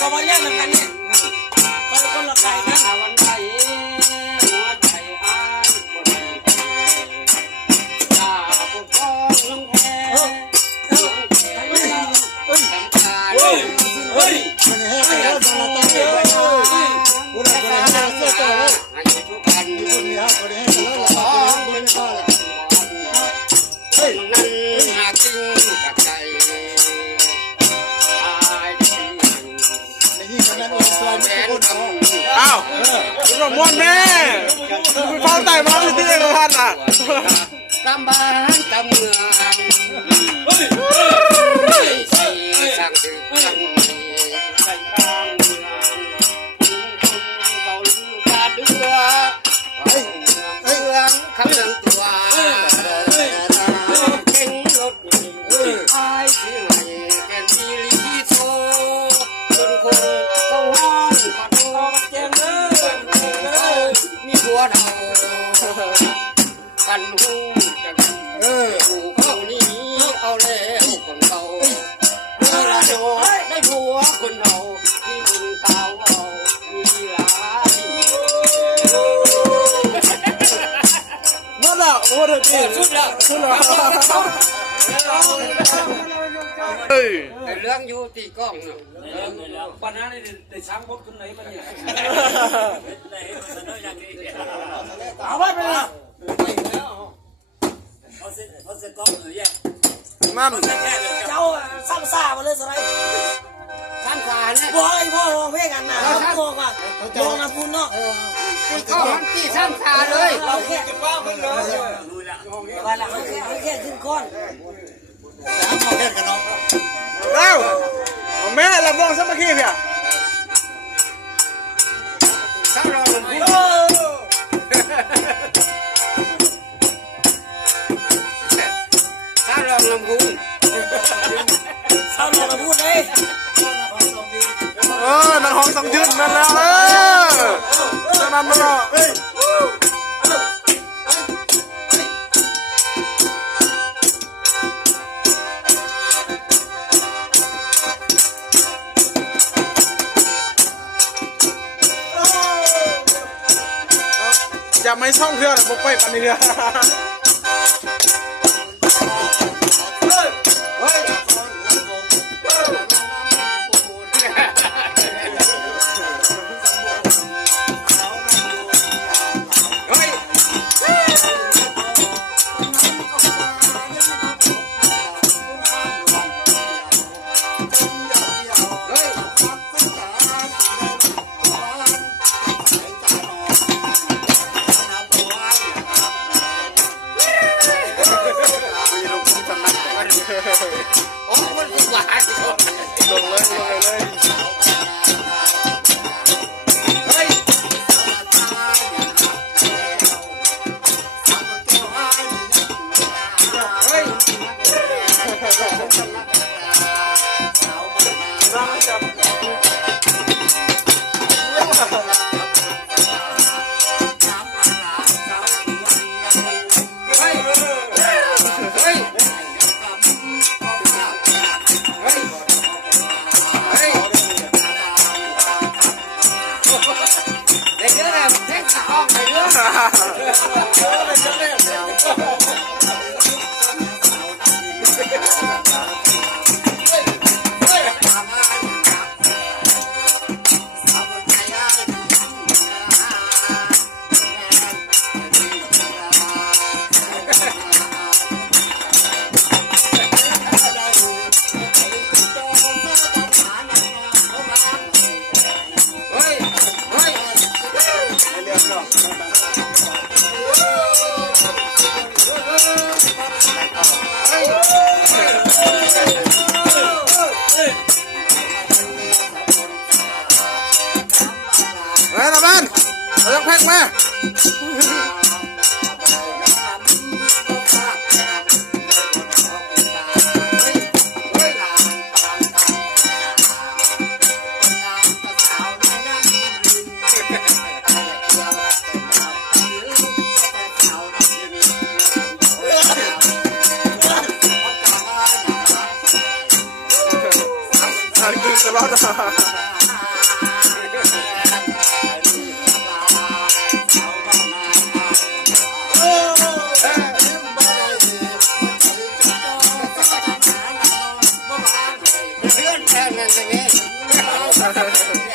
ก็มาแย่งกันนี่ไปคนละไก่กันวันใดหัวใจอ้ายตาปกป้องลงแพ้สำคัญเฮ้ยมันแห้งแล้วตอนเราตั้งใจไว้บุญอะไรกันเสียตัวอายุทุกกันบุญเนี่ยคนแห้งแล้วบุญก็เฮ้ยนั่นหาจริงจากใจอ้าวคุณสมมติแม่คุณเฝ้าใจมาที่ที่เองท่านอ่ะตามบ้านตามเมืองสั่งถึงกันใส่ทางเมืองเขาลือตาเดือเมืองคำเรื่องตัวเก่งรถไอ้ที่ไหนแกนดีลีโซจนคงเขาห้องมาดูมาแจ้งเลยมีบัวเรากันหูจังหูเขานี้เอาแล้วคนเรามีละโดได้ผัวคนเราที่มึงเก่าเอามีหลายหมดแล้วหมดเลยพี่สุดแล้วเฮ้ยเรื่องอยู่ตีกล้องเนาะปัญหาในในช้างบดคนไหนมันเนี่ยเอาไว้ไปเลยเขาเสร็จกล้องหรือยังนั่นเจ้าซ้ำซ่ามาเลยสไลด์ข้างขวาเนี่ยบอกไอ้พ่อเพ่กันนะบอกว่าบอกนะพูนเนาะตีกล้องตีข้างขาเลยเราแค่ขึ้นก้อนไปเลยวันหลังแค่ขึ้นก้อนเขาเล่นกันเนาะแล้วแม่ลำลองสักเมื่อกี้เนี่ยข้างเราลำพูข้างเราลำพูข้างเราลำพูเลยนักห้องสองยืนนั่นแล้วจะนั่นมาแล้วจะไม่ช่องเรือบุกไปปันเรือโอ้มันคือหวานลงเลยเฮ้ยเฮ้ยมาละมันเราต้องแพ็กมากินตลอด อ